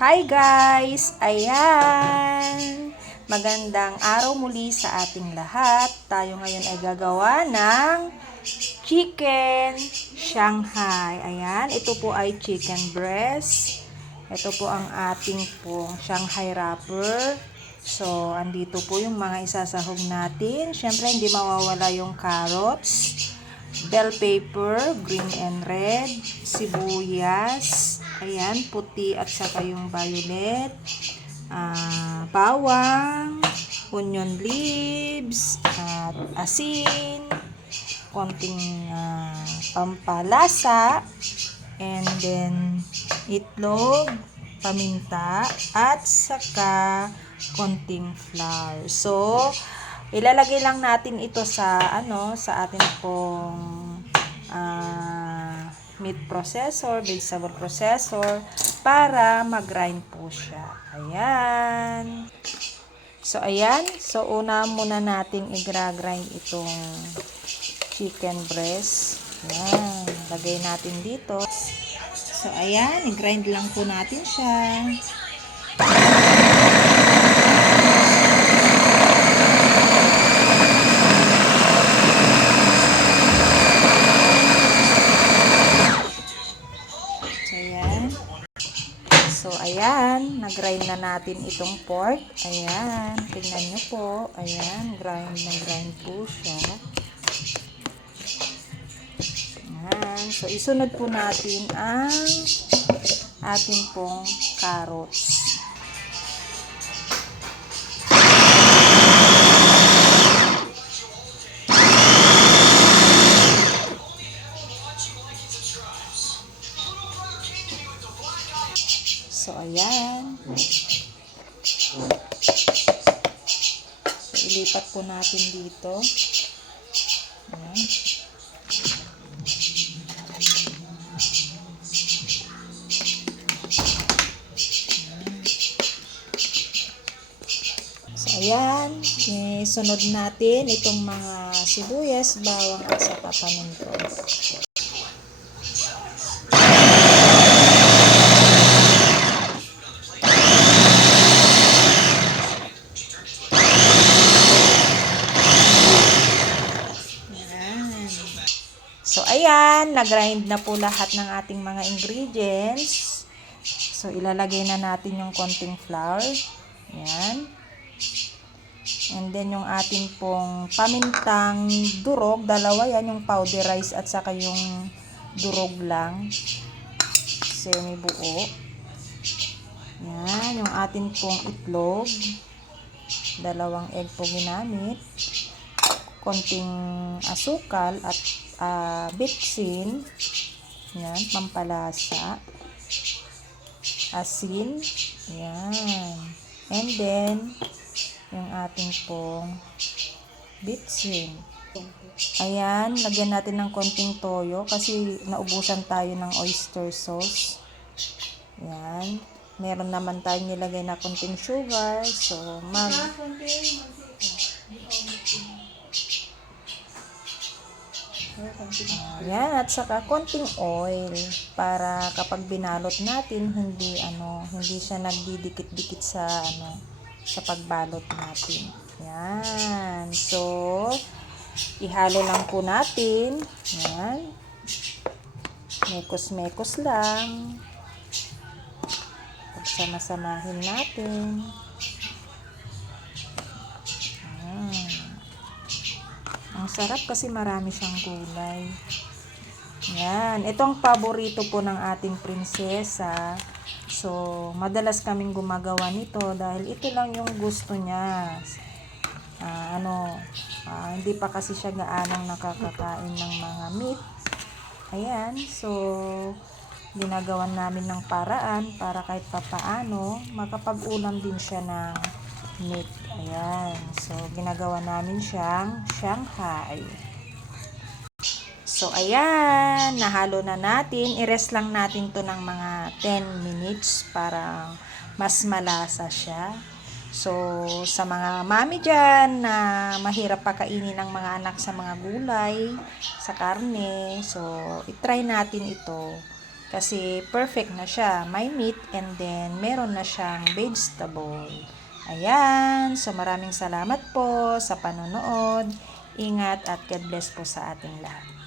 Hi guys! Ayan! Magandang araw muli sa ating lahat. Tayo ngayon ay gagawa ng chicken Shanghai. Ayan, ito po ay chicken breast. Ito po ang ating pong Shanghai wrapper. So, andito po yung mga isasahog natin. Siyempre, hindi mawawala yung carrots, bell pepper, green and red, sibuyas, ayan, puti at saka yung violet, bawang, onion leaves, at asin, konting pampalasa, and then itlog, paminta, at saka konting flour. So, ilalagay lang natin ito sa sa atin pong meat processor, vegetable processor para mag-grind po siya. Ayan. So ayan, so una muna nating i-grind itong chicken breast. Ayan, lagay natin dito. So ayan, i-grind lang po natin siya. So, ayan, nag-grind na natin itong pork. Ayan, tingnan nyo po. Ayan, grind po siya. Ayan, so isunod po natin ang ating pong carrots. So, ayan. So, ilipat po natin dito. Ayan. So, ayan. Sunod natin itong mga sibuyas, bawang at saka paminta. So, ayan, nag-grind na po lahat ng ating mga ingredients. So, ilalagay na natin yung konting flour. Ayan. And then, yung ating pong pamintang durog, dalawa yan, yung powderized at saka yung durog lang. Semi-buo. Ayan, yung ating pong itlog. Dalawang egg po ginamit. Konting asukal at bitsin, yan, pampalasa, asin, yan, and then yung ating pong bitsin. Ayan, lagyan natin ng konting toyo kasi naubusan tayo ng oyster sauce. Yan, meron naman tayong nilagay na konting sugar, so ayan, at saka konting oil para kapag binalot natin hindi siya nagdidikit-dikit sa sa pagbalot natin. Yan. So, ihalo lang po natin. Yan. Mekos-mekos lang. Pagsama-samahin natin. Ang sarap kasi marami siyang gulay. Yan. Itong paborito po ng ating prinsesa. So, madalas kaming gumagawa nito dahil ito lang yung gusto niya. Hindi pa kasi siya gaanong nakakakain ng mga meat. Ayan. So, ginagawan namin ng paraan para kahit papaano makapag-ulam din siya ng meat. Ayan. So, ginagawa namin siyang Shanghai. So, ayan. Nahalo na natin. I-rest lang natin to ng mga 10 minutes para mas malasa siya. So, sa mga mami dyan na mahirap pakainin ng mga anak sa mga gulay, sa karne, so, itry natin ito. Kasi perfect na siya. May meat and then meron na siyang vegetable. Ayan. So maraming salamat po sa panonood. Ingat at God bless po sa ating lahat.